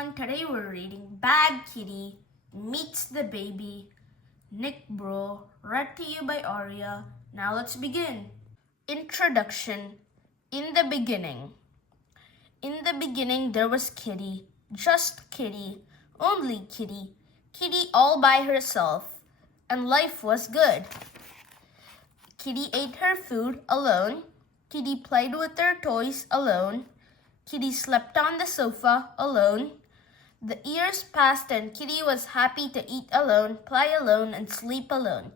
everyone, today we're reading Bad Kitty Meets the Baby, Nick Bro, read to you by Aria. Now let's begin. Introduction. In the beginning. In the beginning there was Kitty, just Kitty, only Kitty, Kitty all by herself, and life was good. Kitty ate her food alone, Kitty played with her toys alone, Kitty slept on the sofa alone. The years passed and Kitty was happy to eat alone, play alone, and sleep alone.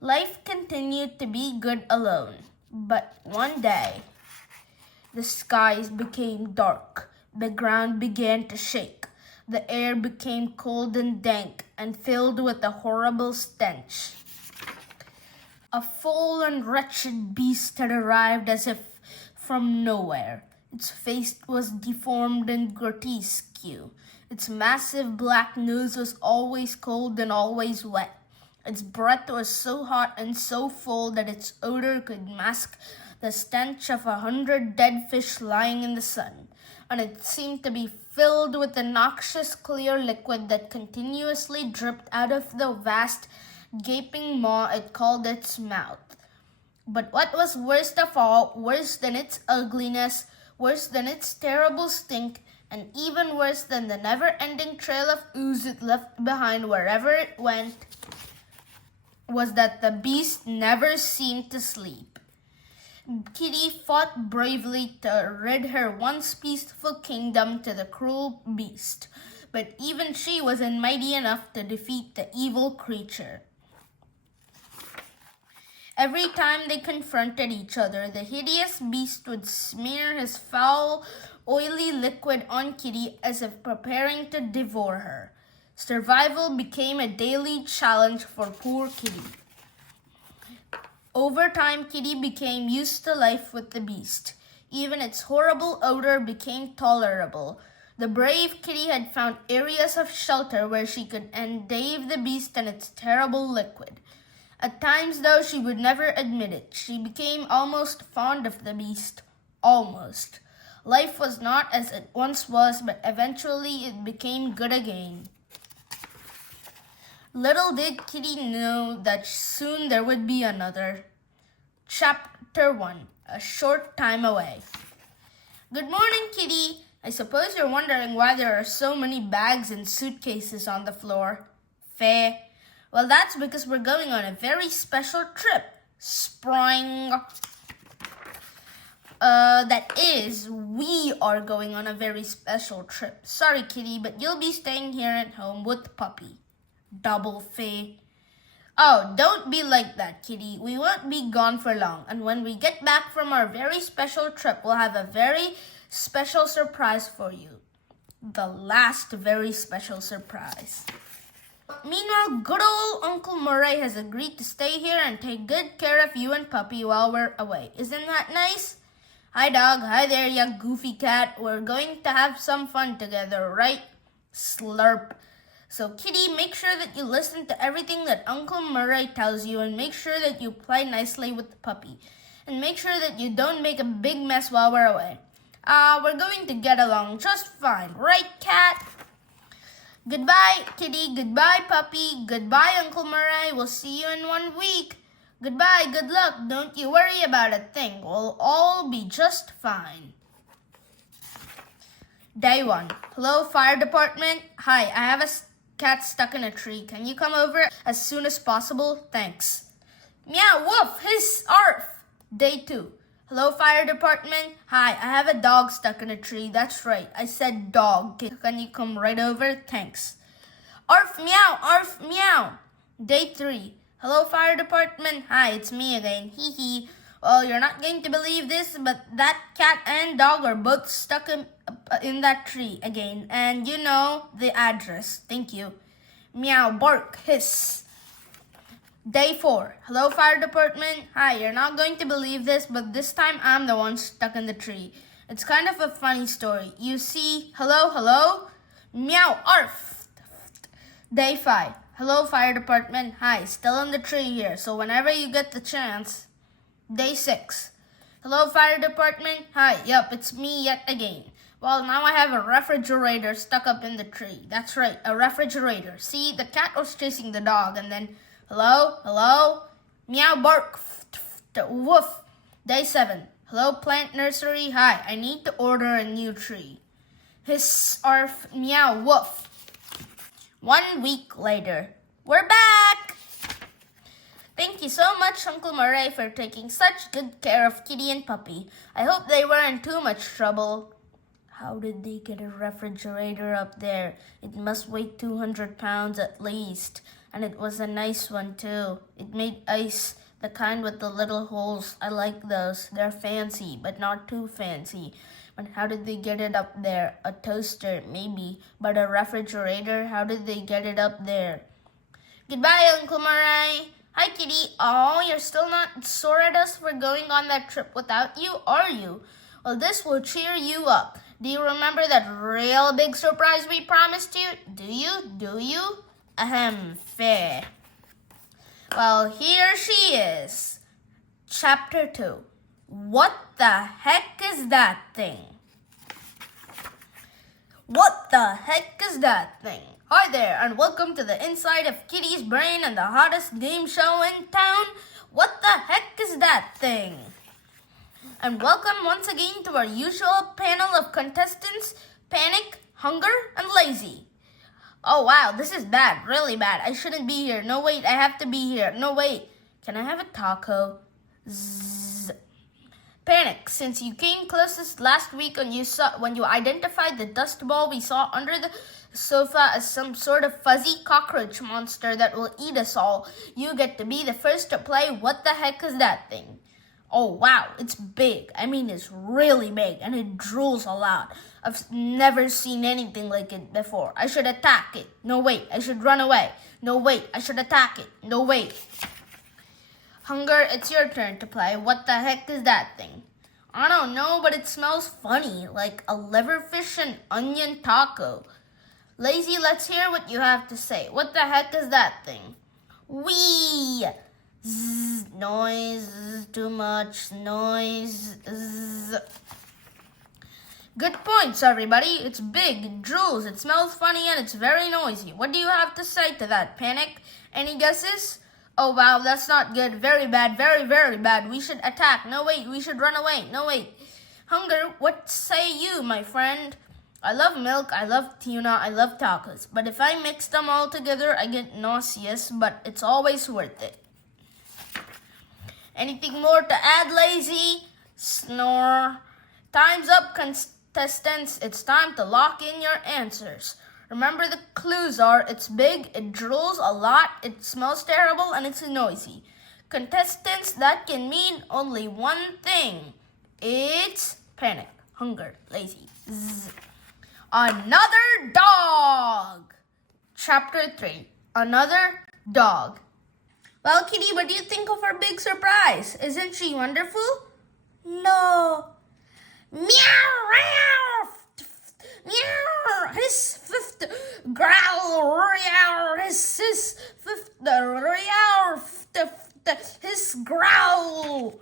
Life continued to be good alone. But one day, the skies became dark. The ground began to shake. The air became cold and dank and filled with a horrible stench. A foul and wretched beast had arrived as if from nowhere. Its face was deformed and grotesque. Its massive black nose was always cold and always wet. Its breath was so hot and so full that its odor could mask the stench of 100 dead fish lying in the sun, and it seemed to be filled with a noxious clear liquid that continuously dripped out of the vast gaping maw it called its mouth. But what was worst of all, worse than its ugliness, worse than its terrible stink, and even worse than the never-ending trail of ooze it left behind wherever it went, was that the beast never seemed to sleep. Kitty fought bravely to rid her once peaceful kingdom to the cruel beast, but even she wasn't mighty enough to defeat the evil creature. Every time they confronted each other, the hideous beast would smear his foul, oily liquid on Kitty as if preparing to devour her. Survival became a daily challenge for poor Kitty. Over time, Kitty became used to life with the beast. Even its horrible odor became tolerable. The brave Kitty had found areas of shelter where she could enslave the beast and its terrible liquid. At times, though, she would never admit it. She became almost fond of the beast. Almost. Life was not as it once was, but eventually it became good again. Little did Kitty know that soon there would be another. Chapter 1. A short time away. Good morning, Kitty. I suppose you're wondering why there are so many bags and suitcases on the floor. Fair. Well, that's because we're going on a very special trip. Spring. We are going on a very special trip. Sorry, Kitty, but you'll be staying here at home with Puppy. Double fee. Oh, don't be like that, Kitty. We won't be gone for long, and when we get back from our very special trip, we'll have a very special surprise for you. The last very special surprise. Meanwhile, good old Uncle Murray has agreed to stay here and take good care of you and Puppy while we're away. Isn't that nice? Hi, dog. Hi there, you goofy cat. We're going to have some fun together, right? Slurp. So, Kitty, make sure that you listen to everything that Uncle Murray tells you and make sure that you play nicely with the puppy. And make sure that you don't make a big mess while we're away. We're going to get along just fine, right, cat? Goodbye, Kitty. Goodbye, Puppy. Goodbye, Uncle Murray. We'll see you in 1 week. Goodbye. Good luck. Don't you worry about a thing. We'll all be just fine. Day 1. Hello, fire department. Hi, I have a cat stuck in a tree. Can you come over as soon as possible? Thanks. Meow, woof, hiss, arf. Day 2. Hello, fire department. Hi, I have a dog stuck in a tree. That's right. I said dog. Can you come right over? Thanks. Arf, meow, arf, meow. Day 3. Hello, fire department. Hi, it's me again. Hee hee. Well, you're not going to believe this, but that cat and dog are both stuck in that tree again. And you know the address. Thank you. Meow, bark, hiss. Day 4. Hello, fire department. Hi, you're not going to believe this, but this time I'm the one stuck in the tree. It's kind of a funny story. You see, hello? Meow, arf. Day 5. Hello, fire department. Hi, still in the tree here, so whenever you get the chance. Day 6. Hello, fire department. Hi, yup, it's me yet again. Well, now I have a refrigerator stuck up in the tree. That's right, a refrigerator. See, the cat was chasing the dog and then, hello, hello, meow, bark, woof. Day 7. Hello, plant nursery. Hi, I need to order a new tree. Hiss, arf, meow, woof. 1 week later. We're back! Thank you so much, Uncle Murray, for taking such good care of Kitty and Puppy. I hope they weren't too much trouble. How did they get a refrigerator up there? It must weigh 200 pounds at least. And it was a nice one too. It made ice, the kind with the little holes. I like those. They're fancy, but not too fancy. But how did they get it up there? A toaster, maybe. But a refrigerator? How did they get it up there? Goodbye, Uncle Murray. Hi, Kitty. Oh, you're still not sore at us for going on that trip without you, are you? Well, this will cheer you up. Do you remember that real big surprise we promised you? Do you? Do you? Ahem, fair. Well, here she is. Chapter 2. What the heck is that thing? What the heck is that thing? Hi there, and welcome to the inside of Kitty's brain and the hottest game show in town. What the heck is that thing? And welcome once again to our usual panel of contestants, Panic, Hunger, and Lazy. Oh wow, this is bad, really bad. I shouldn't be here. No wait, I have to be here. No wait, can I have a taco? Zzz. Panic, since you came closest last week when you identified the dust ball we saw under the sofa as some sort of fuzzy cockroach monster that will eat us all, you get to be the first to play What the Heck Is That Thing? Oh wow, it's big. I mean, it's really big and it drools a lot. I've never seen anything like it before. I should attack it. No wait, I should run away. No wait, I should attack it. No wait. Hunger, it's your turn to play. What the heck is that thing? I don't know, but it smells funny, like a liverfish and onion taco. Lazy, let's hear what you have to say. What the heck is that thing? Wee! Zzz, noise, too much noise. Zzz. Good points, everybody. It's big, it drools, it smells funny, and it's very noisy. What do you have to say to that, Panic? Any guesses? Oh wow, that's not good. Very bad, very, very bad. We should attack. No wait, we should run away. No wait. Hunger, what say you, my friend? I love milk, I love tuna, I love tacos. But if I mix them all together, I get nauseous, but it's always worth it. Anything more to add, Lazy? Snore. Time's up, contestants. It's time to lock in your answers. Remember, the clues are it's big, it drools a lot, it smells terrible, and it's noisy. Contestants, that can mean only one thing. It's Panic, Hunger, Lazy. Zzz. Another dog. Chapter 3. Another dog. Well, Kitty, what do you think of our big surprise? Isn't she wonderful? No. Meow, meow, meow, hiss, fifth, growl, meow, hiss, fifth, meow, hiss, growl.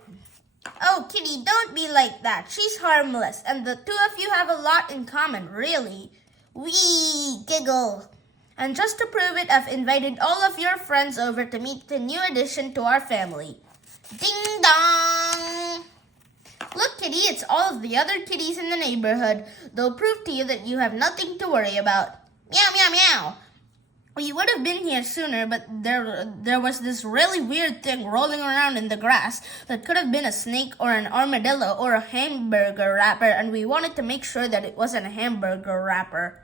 Oh, Kitty, don't be like that. She's harmless, and the two of you have a lot in common, really. Wee, giggle. And just to prove it, I've invited all of your friends over to meet the new addition to our family. Ding dong! Look, Kitty, it's all of the other kitties in the neighborhood. They'll prove to you that you have nothing to worry about. Meow, meow, meow. We would have been here sooner, but there was this really weird thing rolling around in the grass that could have been a snake or an armadillo or a hamburger wrapper, and we wanted to make sure that it wasn't a hamburger wrapper.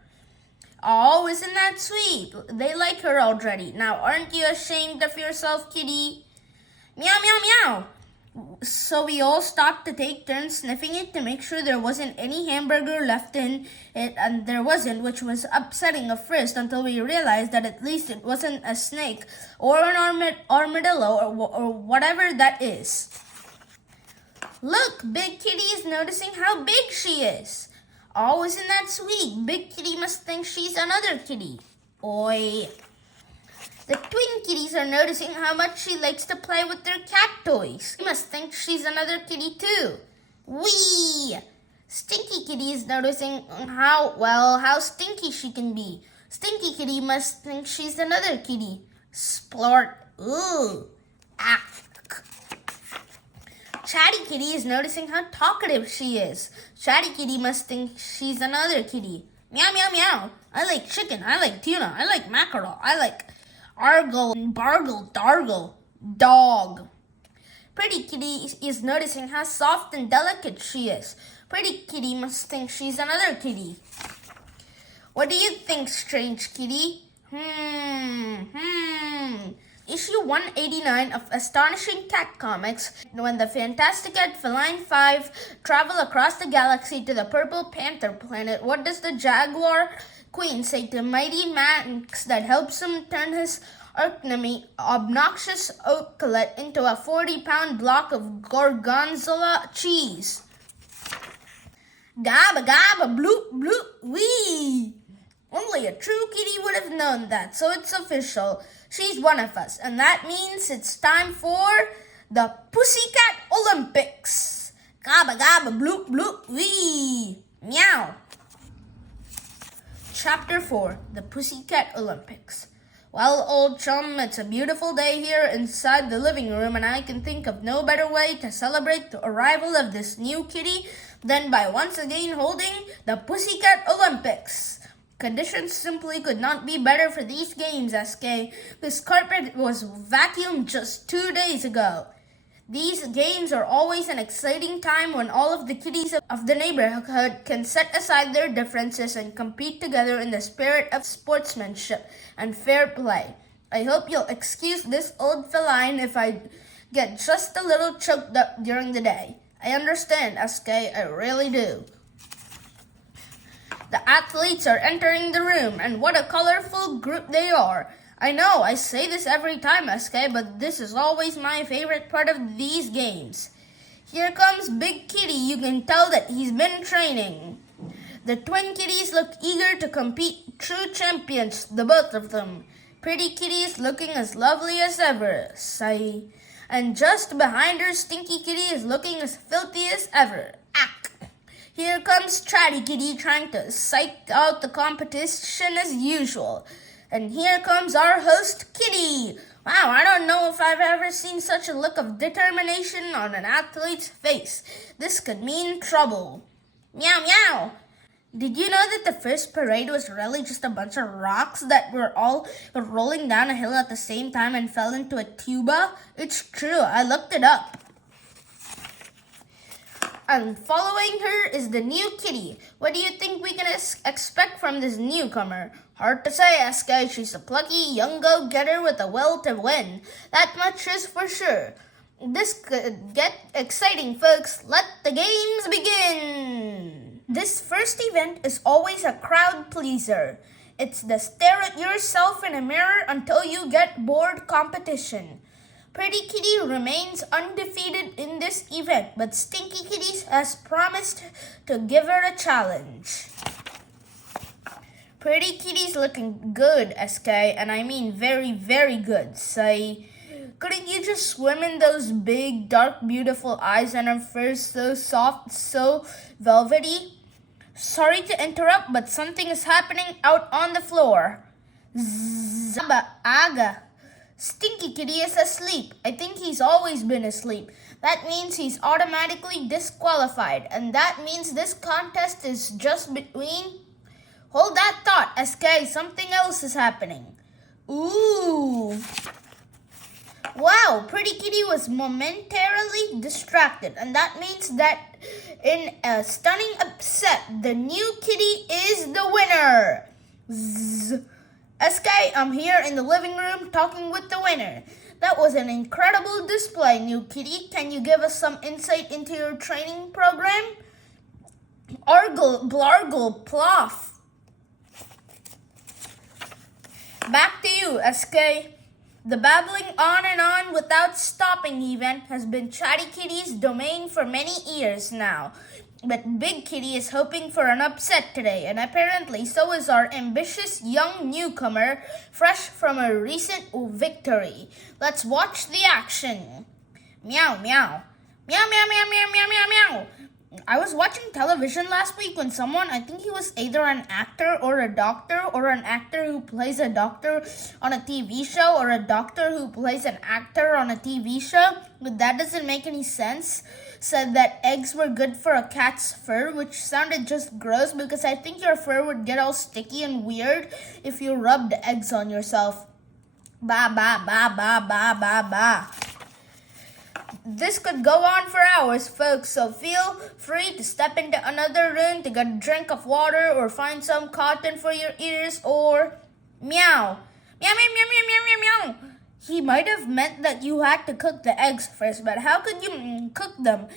Oh, isn't that sweet? They like her already. Now, aren't you ashamed of yourself, Kitty? Meow, meow, meow. So we all stopped to take turns sniffing it to make sure there wasn't any hamburger left in it, and there wasn't, which was upsetting at first until we realized that at least it wasn't a snake or an armadillo or whatever that is. Look, Big Kitty is noticing how big she is. Oh, isn't that sweet? Big Kitty must think she's another kitty. Oi. The twin kitties are noticing how much she likes to play with their cat toys. She must think she's another kitty too. Wee! Stinky Kitty is noticing how stinky she can be. Stinky Kitty must think she's another kitty. Splort. Ooh. Ah. Chatty Kitty is noticing how talkative she is. Chatty Kitty must think she's another kitty. Meow, meow, meow. I like chicken. I like tuna. I like mackerel. I like argle, bargle, dargle. Dog. Pretty Kitty is noticing how soft and delicate she is. Pretty Kitty must think she's another kitty. What do you think, Strange Kitty? Issue 189 of Astonishing Cat Comics. When the Fantastic Cat Feline 5 travel across the galaxy to the Purple Panther planet, what does the Jaguar Queen say to Mighty Max that helps him turn his obnoxious oaklet into a 40-pound block of gorgonzola cheese? Gabba gabba bloop bloop wee. Only a true kitty would have known that, so it's official. She's one of us, and that means it's time for the Pussycat Olympics. Gabba gabba bloop bloop wee. Meow. Chapter 4, the Pussycat Olympics. Well, old chum, it's a beautiful day here inside the living room, and I can think of no better way to celebrate the arrival of this new kitty than by once again holding the Pussycat Olympics. Conditions simply could not be better for these games, SK. This carpet was vacuumed just 2 days ago. These games are always an exciting time when all of the kitties of the neighborhood can set aside their differences and compete together in the spirit of sportsmanship and fair play. I hope you'll excuse this old feline if I get just a little choked up during the day. I understand, SK, I really do. The athletes are entering the room, and what a colorful group they are. I know, I say this every time, SK, but this is always my favorite part of these games. Here comes Big Kitty. You can tell that he's been training. The twin kitties look eager to compete, true champions, the both of them. Pretty Kitty is looking as lovely as ever, sigh. And just behind her, Stinky Kitty is looking as filthy as ever. Ack! Here comes Chatty Kitty trying to psych out the competition as usual. And here comes our host, Kitty. Wow, I don't know if I've ever seen such a look of determination on an athlete's face. This could mean trouble. Meow, meow. Did you know that the first parade was really just a bunch of rocks that were all rolling down a hill at the same time and fell into a tuba? It's true, I looked it up. And following her is the new kitty. What do you think we can expect from this newcomer? Hard to say, SK. She's a plucky young go-getter with a will to win. That much is for sure. This could get exciting, folks. Let the games begin. This first event is always a crowd pleaser. It's the stare at yourself in a mirror until you get bored competition. Pretty Kitty remains undefeated in this event, but Stinky Kitty has promised to give her a challenge. Pretty Kitty's looking good, SK, and I mean very, very good, say. Couldn't you just swim in those big, dark, beautiful eyes and her fur so soft, so velvety? Sorry to interrupt, but something is happening out on the floor. Zaba aga. Stinky Kitty is asleep. I think he's always been asleep. That means he's automatically disqualified. And that means this contest is just between... Hold that thought, SK. Something else is happening. Ooh. Wow, Pretty Kitty was momentarily distracted. And that means that in a stunning upset, the new kitty is the winner. Zzz. SK, I'm here in the living room talking with the winner. That was an incredible display, new kitty. Can you give us some insight into your training program? Argle, blargle, ploff. Back to you, SK. The babbling on and on without stopping event has been Chatty Kitty's domain for many years now. But Big Kitty is hoping for an upset today, and apparently so is our ambitious young newcomer, fresh from a recent victory. Let's watch the action. Meow, meow. Meow, meow, meow, meow, meow, meow, meow. I was watching television last week when someone, I think he was either an actor or a doctor, or an actor who plays a doctor on a TV show, or a doctor who plays an actor on a TV show, but that doesn't make any sense, said that eggs were good for a cat's fur, which sounded just gross because I think your fur would get all sticky and weird if you rubbed eggs on yourself. Ba ba ba ba ba ba ba. This could go on for hours, folks, so feel free to step into another room to get a drink of water or find some cotton for your ears or meow. Meow, meow, meow, meow, meow, meow, meow. He might have meant that you had to cook the eggs first, but how could you cook them?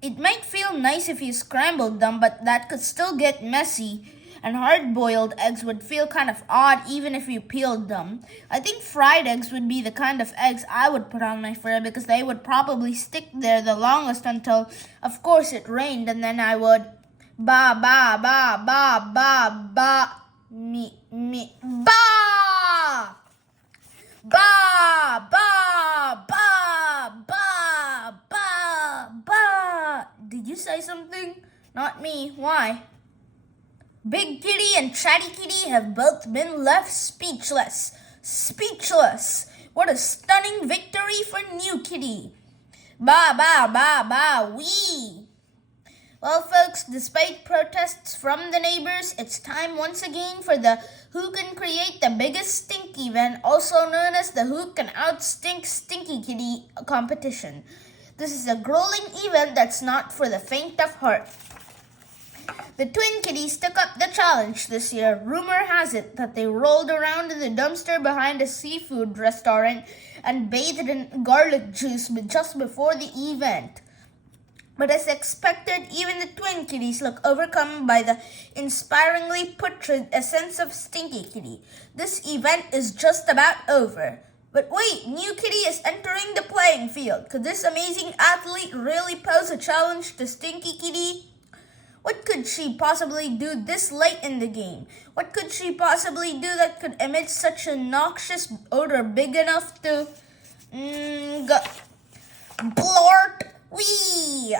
It might feel nice if you scrambled them, but that could still get messy. And hard-boiled eggs would feel kind of odd even if you peeled them. I think fried eggs would be the kind of eggs I would put on my fur because they would probably stick there the longest until, of course, it rained, and then I would ba ba ba ba ba ba me ba ba ba ba ba ba ba. Did you say something? Not me. Why? Big Kitty and Chatty Kitty have both been left speechless. Speechless! What a stunning victory for New Kitty! Ba ba ba ba wee! Well, folks, despite protests from the neighbors, it's time once again for the Who Can Create the Biggest Stink event, also known as the Who Can Outstink Stinky Kitty competition. This is a grueling event that's not for the faint of heart. The twin kitties took up the challenge this year. Rumor has it that they rolled around in the dumpster behind a seafood restaurant and bathed in garlic juice just before the event. But as expected, even the twin kitties look overcome by the inspiringly putrid essence of Stinky Kitty. This event is just about over. But wait, New Kitty is entering the playing field. Could this amazing athlete really pose a challenge to Stinky Kitty? What could she possibly do this late in the game? What could she possibly do that could emit such a noxious odor big enough to blort? Wee!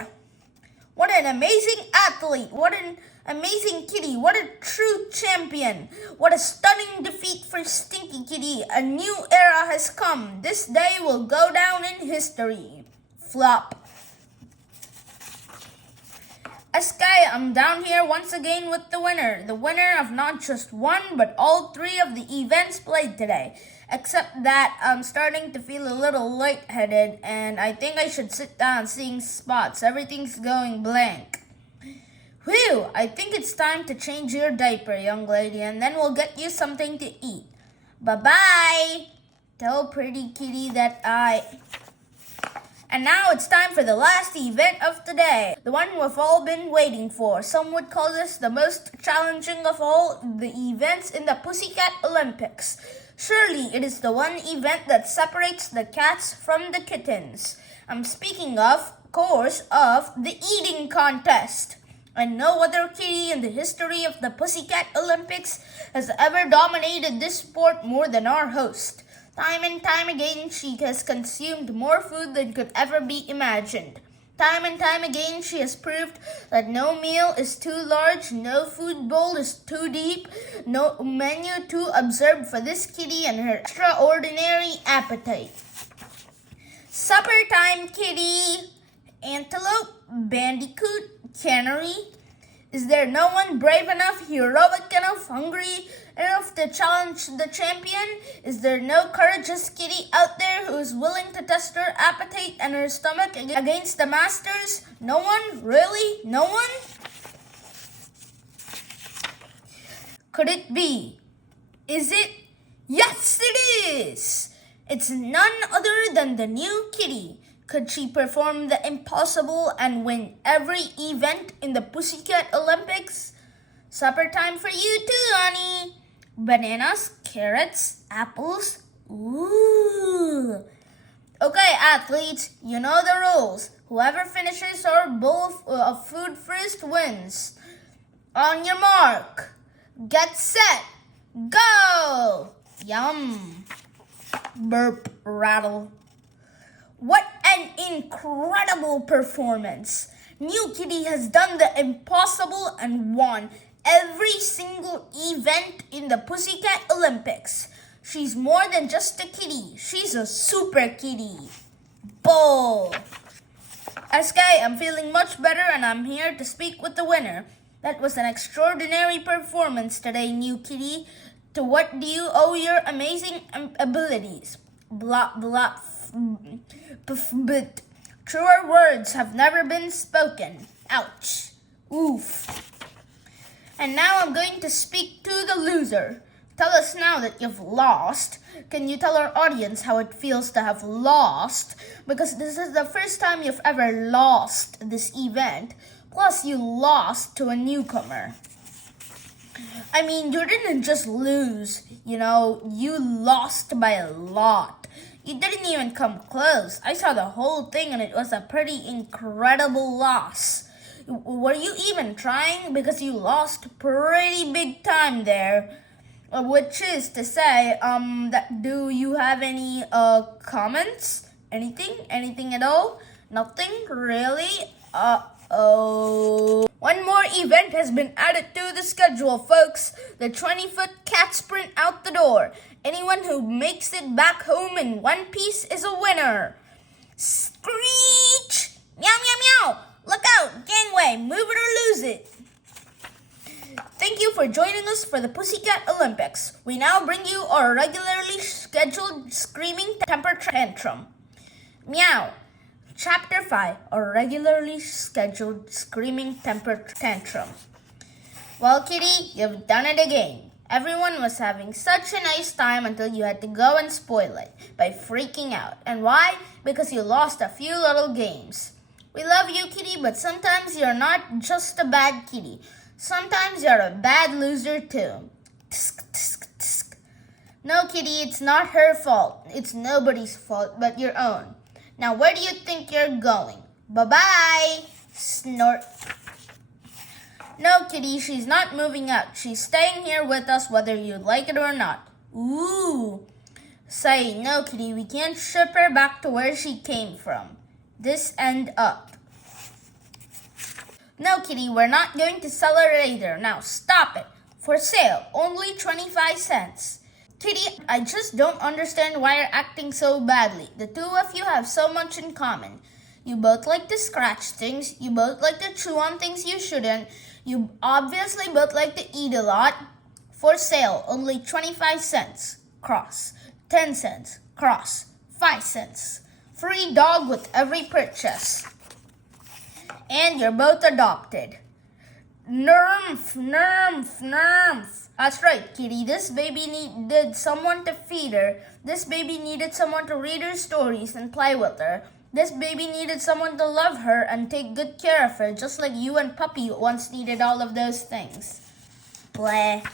What an amazing athlete! What an amazing kitty! What a true champion! What a stunning defeat for Stinky Kitty! A new era has come. This day will go down in history. Flop. Sky, I'm down here once again with the winner of not just one, but all three of the events played today. Except that I'm starting to feel a little lightheaded, and I think I should sit down seeing spots. Everything's going blank. Whew, I think it's time to change your diaper, young lady, and then we'll get you something to eat. Bye-bye. Tell pretty kitty that And now it's time for the last event of the day, the one we've all been waiting for. Some would call this the most challenging of all the events in the Pussycat Olympics. Surely it is the one event that separates the cats from the kittens. I'm speaking of course, of the eating contest. And no other kitty in the history of the Pussycat Olympics has ever dominated this sport more than our host. Time and time again, she has consumed more food than could ever be imagined. Time and time again, she has proved that no meal is too large, no food bowl is too deep, no menu too absurd for this kitty and her extraordinary appetite. Supper time, kitty! Antelope, bandicoot, canary. Is there no one brave enough, heroic enough, hungry enough to challenge the champion? Is there no courageous kitty out there who is willing to test her appetite and her stomach against the masters? No one? Really? No one? Could it be? Is it? Yes, it is! It's none other than the new kitty. Could she perform the impossible and win every event in the Pussycat Olympics? Supper time for you too, honey. Bananas, carrots, apples. Ooh. Okay, athletes, you know the rules. Whoever finishes our bowl of food first wins. On your mark. Get set. Go. Yum. Burp, rattle. What an incredible performance! New Kitty has done the impossible and won every single event in the Pussycat Olympics. She's more than just a kitty. She's a super kitty. Bull! SK, I'm feeling much better and I'm here to speak with the winner. That was an extraordinary performance today, New Kitty. To what do you owe your amazing abilities? Blah, blah, but truer words have never been spoken. Ouch. Oof. And now I'm going to speak to the loser. Tell us now that you've lost. Can you tell our audience how it feels to have lost? Because this is the first time you've ever lost this event. Plus, you lost to a newcomer. I mean, you didn't just lose, you lost by a lot. You didn't even come close. I saw the whole thing and it was a pretty incredible loss. Were you even trying? Because you lost pretty big time there. Which is to say, do you have any comments? Anything at all? Nothing? Really? One more event has been added to the schedule, folks. The 20-foot cat sprint out the door. Anyone who makes it back home in one piece is a winner. Screech! Meow, meow, meow! Look out! Gangway! Move it or lose it! Thank you for joining us for the Pussycat Olympics. We now bring you our regularly scheduled screaming temper tantrum. Meow. Chapter 5, our regularly scheduled screaming temper tantrum. Well, Kitty, you've done it again. Everyone was having such a nice time until you had to go and spoil it by freaking out. And why? Because you lost a few little games. We love you, Kitty, but sometimes you're not just a bad kitty. Sometimes you're a bad loser too. Tsk, tsk, tsk. No, Kitty, it's not her fault. It's nobody's fault but your own. Now, where do you think you're going? Bye-bye. Snort. No, Kitty, she's not moving out. She's staying here with us whether you like it or not. Ooh. Say, no, Kitty, we can't ship her back to where she came from. This end up. No, Kitty, we're not going to sell her either. Now, stop it. For sale, only 25 cents. Kitty, I just don't understand why you're acting so badly. The two of you have so much in common. You both like to scratch things. You both like to chew on things you shouldn't. You obviously both like to eat a lot. For sale, only 25 cents. Cross. 10 cents. Cross. 5 cents. Free dog with every purchase. And you're both adopted. Nerf, nerf, nerf. That's right, Kitty. This baby needed someone to feed her. This baby needed someone to read her stories and play with her. This baby needed someone to love her and take good care of her, just like you and Puppy once needed all of those things. Bleh.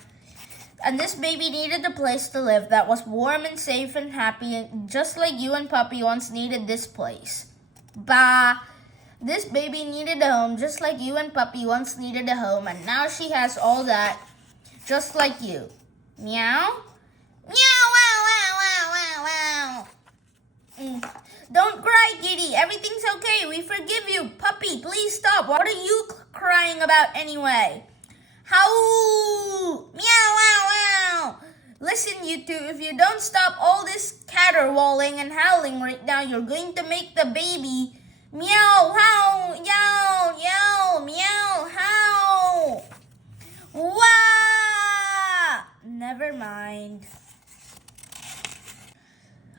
And this baby needed a place to live that was warm and safe and happy, just like you and Puppy once needed this place. Bah. This baby needed a home just like you and Puppy once needed a home, and now she has all that, just like you. Meow? Meow, wow, wow, wow, wow, wow. Don't cry, Kitty. Everything's okay. We forgive you. Puppy, please stop. What are you crying about anyway? Howl! Meow, wow, wow. Listen, you two, if you don't stop all this caterwauling and howling right now, you're going to make the baby meow, how, yow, yow, meow, how. Wah! Never mind.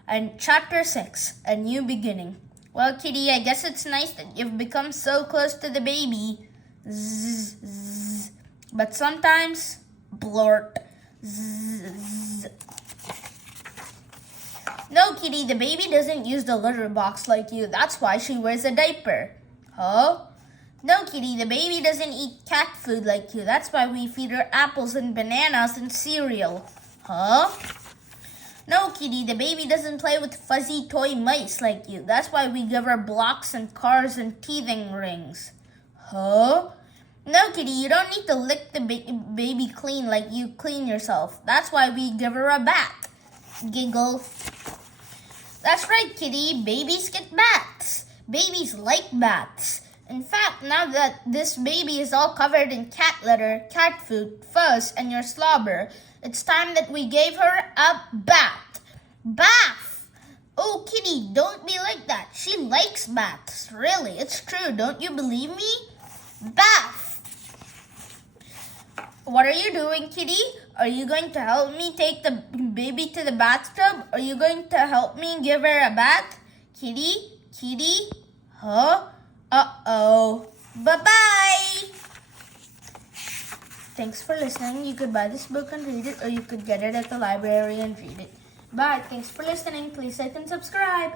And chapter 6, a new beginning. Well, Kitty, I guess it's nice that you've become so close to the baby. Zzz, zzz. But sometimes, blort. Zzz, zzz. No, Kitty, the baby doesn't use the litter box like you. That's why she wears a diaper. Huh? No, Kitty, the baby doesn't eat cat food like you. That's why we feed her apples and bananas and cereal. Huh? No, Kitty, the baby doesn't play with fuzzy toy mice like you. That's why we give her blocks and cars and teething rings. Huh? No, Kitty, you don't need to lick the baby clean like you clean yourself. That's why we give her a bath. Giggle. That's right, Kitty. Babies get baths. Babies like baths. In fact, now that this baby is all covered in cat litter, cat food, fuzz, and your slobber, it's time that we gave her a bath. Bath! Oh, Kitty, don't be like that. She likes baths. Really, it's true. Don't you believe me? Bath! What are you doing, Kitty? Are you going to help me take the baby to the bathtub? Are you going to help me give her a bath? Kitty? Kitty? Huh? Uh-oh. Bye-bye! Thanks for listening. You could buy this book and read it, or you could get it at the library and read it. Bye. Thanks for listening. Please like and subscribe.